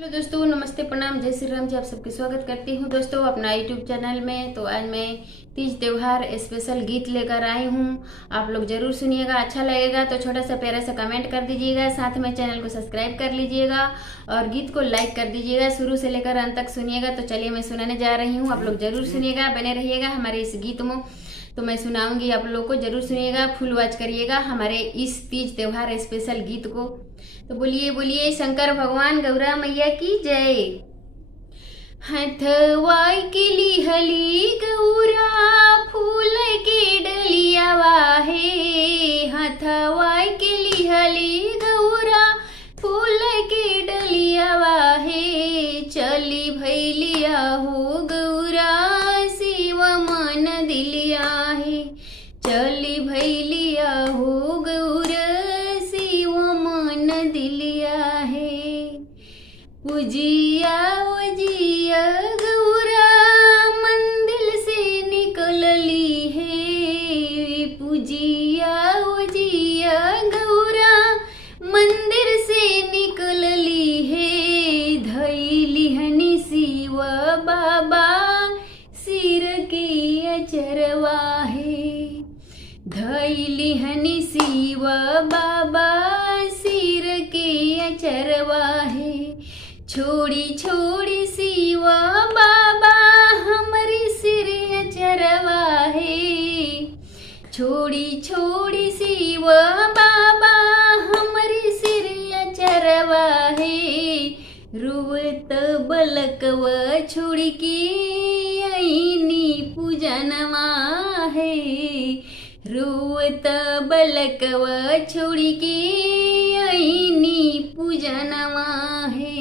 हेलो दोस्तों, नमस्ते, प्रणाम, जय श्री राम जी। आप सबके स्वागत करती हूँ दोस्तों अपना यूट्यूब चैनल में। तो आज मैं तीज त्योहार स्पेशल गीत लेकर आई हूँ। आप लोग जरूर सुनिएगा, अच्छा लगेगा तो छोटा सा प्यारा सा कमेंट कर दीजिएगा, साथ में चैनल को सब्सक्राइब कर लीजिएगा और गीत को लाइक कर दीजिएगा। शुरू से लेकर अंत तक सुनिएगा। तो चलिए मैं सुनाने जा रही हूँ, आप लोग जरूर सुनिएगा, बने रहिएगा हमारे इस गीत में। तो मैं सुनाऊंगी, आप लोग को जरूर सुनिएगा, फुल वॉच करिएगा हमारे इस तीज त्योहार स्पेशल गीत को। तो बोलिए बोलिए शंकर भगवान गौरा मैया की जय। हथवाई के लिहली गौरा फूल के डलिया वाहे, हथवाई के लिहली गौरा फूल के डलिया वाहे। चली भैलिया हो गौरा शिव मन दिलिया है, चली भैलिया हो गौरा शिव मन दिलिया है। पूजिया वजिया गौरा मंदिर से निकलली है, पूजिया वजिया गौरा मंदिर से निकलली है। धैली हनी शिव बाबा सिर के अचरवा है, धैली हनी शिव बाबा सिर के अचरवा है। छोड़ी छोड़ी शिव बाबा हमारी सिर अचरवा है, छोड़ी छोड़ी शिव बाबा हमारी सिर अचरवा है। रुवत बलकव छोड़ के आईनी पूजनवा है, रुवत बलकव छोड़ के आईनी पूजनवा है।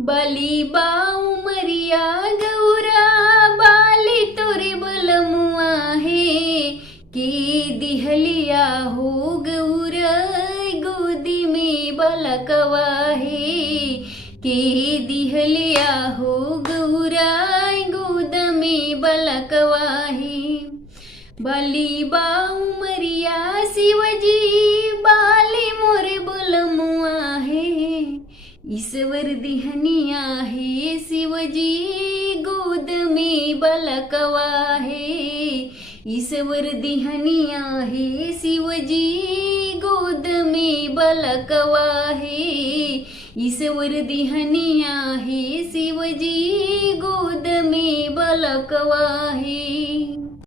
बली बाऊ मरिया गौरा बाली तोरे बलमुआ है, के दिहलिया हो गौरा गोदी में बलकवा है, के दिहलिया हो गौरा गोद में बलकवा है। बली बाऊ मरिया शिवजी बाली मोरे बलमुआ है, ईश्वर दिहनिया है शिवजी गोद में बलकवा है, ईश्वर दिहनिया है शिवजी गोद में बलकवा है, ईश्वर दिहनिया है शिवजी गोद में बलकवा है।